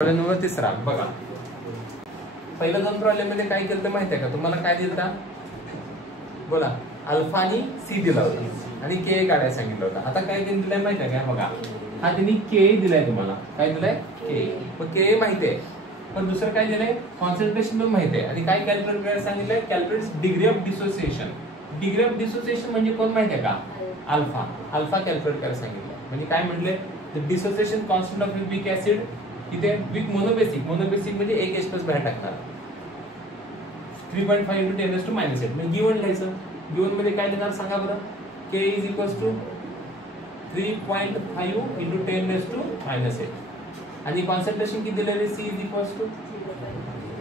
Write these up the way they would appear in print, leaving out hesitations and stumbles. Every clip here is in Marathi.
प्रॉब्लेम नंबर 3 बघा. पहिल्या दोन प्रॉब्लेम मध्ये काय केलं माहिती आहे का तुम्हाला? काय दिलता बोला? अल्फा आणि सी दिला होता आणि के काढायला सांगितलं होतं. आता काय दिलंय माहिती आहे का? बघा, हा त्यांनी के दिलाय तुम्हाला. काय दिलंय? के. मग के माहिती आहे, पण दुसरं काय दिलंय? कॉन्सन्ट्रेशन पण माहिती आहे. आणि काय कॅल्क्युलेट करायला सांगितलंय? Calculate degree of dissociation. Degree of dissociation म्हणजे कोण माहिती आहे का? अल्फा. अल्फा कॅल्क्युलेट करायला सांगितलं. म्हणजे काय म्हटले? The dissociation constant of weak acid इथे विक मोनोबेसिक. मोनोबेसिक म्हणजे एक H प्लस बाहेर टाकणार. 3.5 × 10⁻⁸ म्हणजे गिवन लिहायचं. गिवन मध्ये काय लिहिणार सांगा बरं? K = 3.5 × 10⁻⁸ आणि कॉन्सन्ट्रेशन किती दिलेले? C =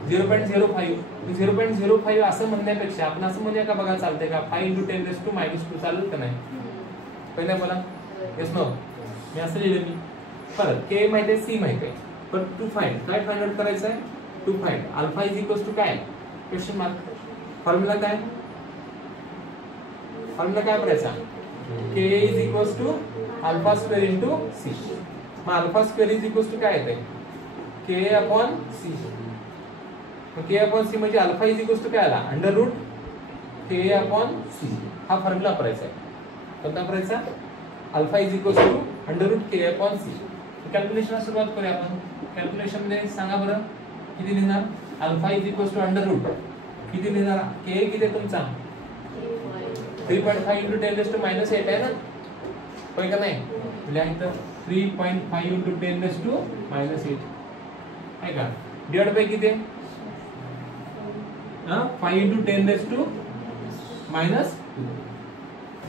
0.05. 0.05 असं म्हणण्यापेक्षा आपण असं म्हणूया का? बघा चालतंय का? 5 × 10⁻² चालेल का नाही? पहिला बोला येस नो. मी असं लिहिलं मी. परत K माहिती आहे, C माहिती आहे. पण टू फाइंड काय फाइंड आउट करायचं आहे? टू फाइंड अल्फा = काय? Question mark. फॉर्म्युला काय? फॉर्म्युला काय करायचा? K = α² × C. मग α² काय येते? K/C. मग K/C म्हणजे अल्फा काय आला? √K/C. हा फॉर्म्युला वापरायचा आहे. कोणता वापरायचा? Alpha √K/C. कॅल्क्युलेशनला सुरुवात करूया आपण. कॅल्क्युलेशन मध्ये सांगा बरं किती लिहिणार? अल्फा √. किती लिहिणार? K किती आहे तुमचा? 3.5 × 10⁻⁸ आहे ना? होय का नाही? लिहायचं 3.5 × 10⁻⁸ आहे का? डिवाइड बाय किती आहे? 5 × 10⁻².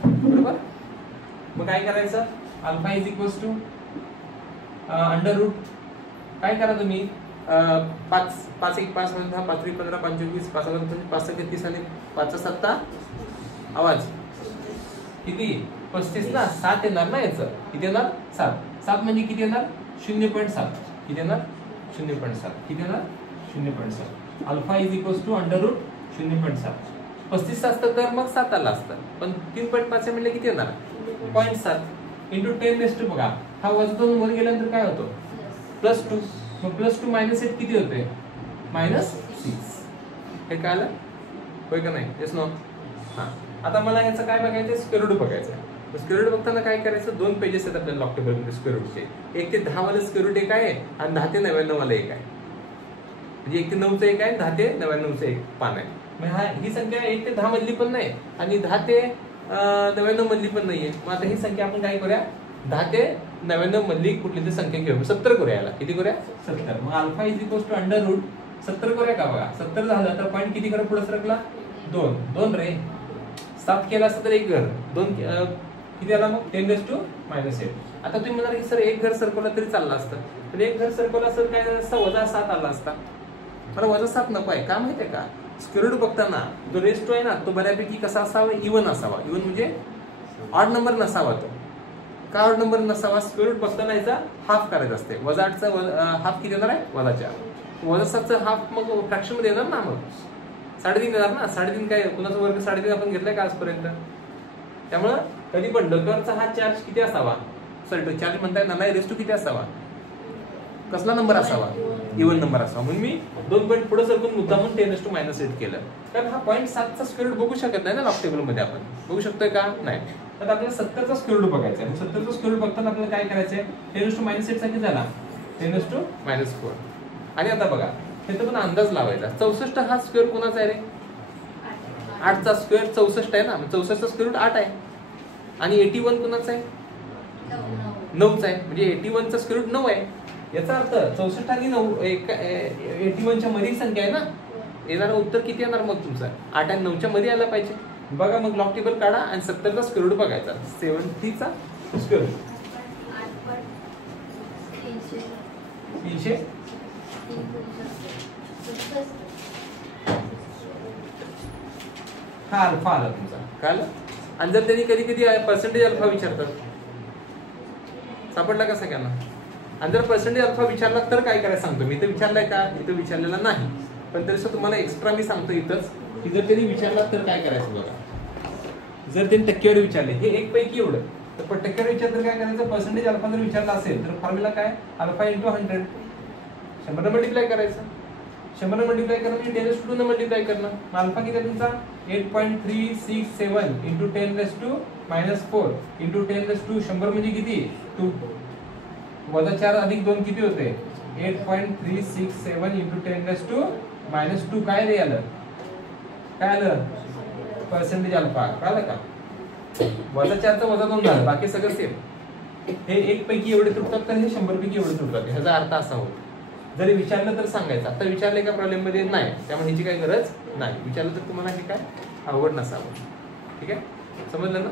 बरोबर. मग काय करायचं? अल्फा = √. काय करा तुम्ही? 5 × 1 = 5, 5 × 3 = 15, 5 × 20 = 25, 5 × 30 आणि 5 × 7 आवाज किती? 35 ना? 7 येणार ना याचं? किती येणार? 7. 7 म्हणजे किती येणार? 0.7. किती येणार? 0.7. किती येणार? 0.7. अल्फा = √0.7. 35 असतं तर मग 7 आला असतं, पण 3.5 म्हणजे किती येणार? 0.7 × 10⁻². बघा, हा वजा 2 वर गेल्यानंतर काय होतो? +2. मग +2 - 8 किती होते? -6. हे काय आलं? होय का नाही? Yes no. हा. आता मला ह्याचं काय बघायचं? स्क्वेअर रूट बघायचं आहे. स्क्वेअर रूट बघताना काय करायचं? 2 पेजेस आहेत आपल्याला लॉग टेबलमध्ये स्क्वेअर रूटचे. 1 ते 10 वाले स्क्वेअर रूट एक आहे आणि 10 ते 99 वाले एक आहे. म्हणजे 1 ते 9चं एक आहे, 10 ते 99चं एक पान आहे. मग ही संख्या 1 ते 10 मधली पण नाही आणि 10 ते 99 मधली पण नाहीये. मग आता ही संख्या आपण काय करूया? 10 ते 99 मधली कुठली तरी संख्या घेऊ. 70 करूया याला. किती करूया? 70. मग अल्फा = √70 करूया का? बघा 70 झालं तर पॉईंट किती कर पुढे सरकला? 2 रे. 7 केला असतं तर 1 घर. 2 किती आला मग? 10⁻⁸. आता तुम्ही म्हणाल की सर 1 घर सरकवलं तरी चाललं असतं, पण 1 घर सरकवलं असं काय -7 आला असता. मला -7 नको आहे. का माहिती आहे का? स्क्वेअर रूट बघताना जो रेशो आहे ना, तो बऱ्यापैकी कसा असावा? इव्हन असावा. इव्हन म्हणजे ऑड नंबर नसावा. तो का ऑड नंबर नसावा? स्क्वेअर रूट बघताना याचा हाफ करायचा असते. -8चा हाफ किती येणार आहे? -4. -7चा हाफ मग फ्रॅक्शन मध्ये येणार ना, मग 3.5 येणार ना. 3.5 काय कुणाचा वर्ग 3.5 आपण घेतलाय का आजपर्यंत? त्यामुळं कधी पण डकरचा हा चार्ज किती असावा? सॉरी, चार्ज म्हणता येणार नाही. रेशो किती असावा? कसला नंबर असावा? इव्हन नंबर असावा. म्हणून मी 2 पॉईंट पुढे सरकून मुद्दामून 10⁻⁸ केलं. कारण हा 0.7चा स्क्वेअर रूट बघू शकत नाही ना लॉग टेबल मध्ये. आपण बघू शकतोय का? नाही. तर आपल्याला 70चा स्क्वेअर रूट बघायचा आहे. 70चा स्क्वेअर रूट बघताना आपल्याला काय करायचंय? 10⁻⁸ किती झाला? 10⁻⁴. आणि आता बघा त्याचा पण अंदाज लावायचा. 64 हा स्क्वेअर कोणाचा आहे रे? 8चा स्क्वेअर 64 आहे ना. 64चा स्क्वेअर रूट 8 आहे. आणि 81 कोणाचा आहे? 9चा आहे. म्हणजे 81चा स्क्वेअर रूट 9 आहे. याचा अर्थ 64 आणि 9 81च्या मध्ये संख्या आहे ना. येणारं उत्तर किती येणार मग तुमचं? 8 आणि 9च्या मध्ये आला पाहिजे. बघा मग लॉग टेबल काढा आणि 70चा स्क्वेअर रूट बघायचा. 70चा स्क्वेअर रूट 300. हा अल्फा आला तुमचा. काय आलं? आणि जर त्यांनी कधी कधी पर्सेंटेज अल्फा विचारतात. सापडला का सगळ्यांना? आणि जर पर्सेंटेज अल्फा विचारला तर काय करायचं सांगतो मी. इथं विचारलाय का? इथं विचारलेला नाही, पण तरी तुम्हाला एक्स्ट्रा मी सांगतो इथंच की जर त्यांनी विचारला तर काय करायचं बघा. जर त्यांनी टक्केवारी विचारले, हे 1 पैकी एवढं, तर टक्केवारी विचारलं काय करायचं? पर्सेंटेज अल्फा जर विचारला असेल तर फॉर्म्युला काय? अल्फा × 100. 100 मल्टिप्लाय करायचं. 100 मल्टिप्लाय करणं म्हणजे 10 टू मल्टिप्लाय करणं. अल्फा किती आहे तुमचा 8.367 इंटू 10⁻⁻4 इंटू 10⁻100 म्हणजे किती 2 वजा 4 अधिक 2 किती होते 8.367 इंटू 10⁻⁻2 काय रे आलं काय आलं पर्सेंटेज अल्फा कळलं का. वजा 4 वजा 2 झालं बाकी सगळं सेम. हे 1 पैकी एवढे तुटतात तर हे 100 पैकी एवढे तुटतात. ह्याचा अर्थ असा होतो. जरी विचारलं तर सांगायचं. आता विचारले का प्रॉब्लेम मध्ये नाही त्यामुळे ह्याची काही गरज नाही. विचारलं तर तुम्हाला हे काय आवड नसावं. ठीक आहे समजलं ना.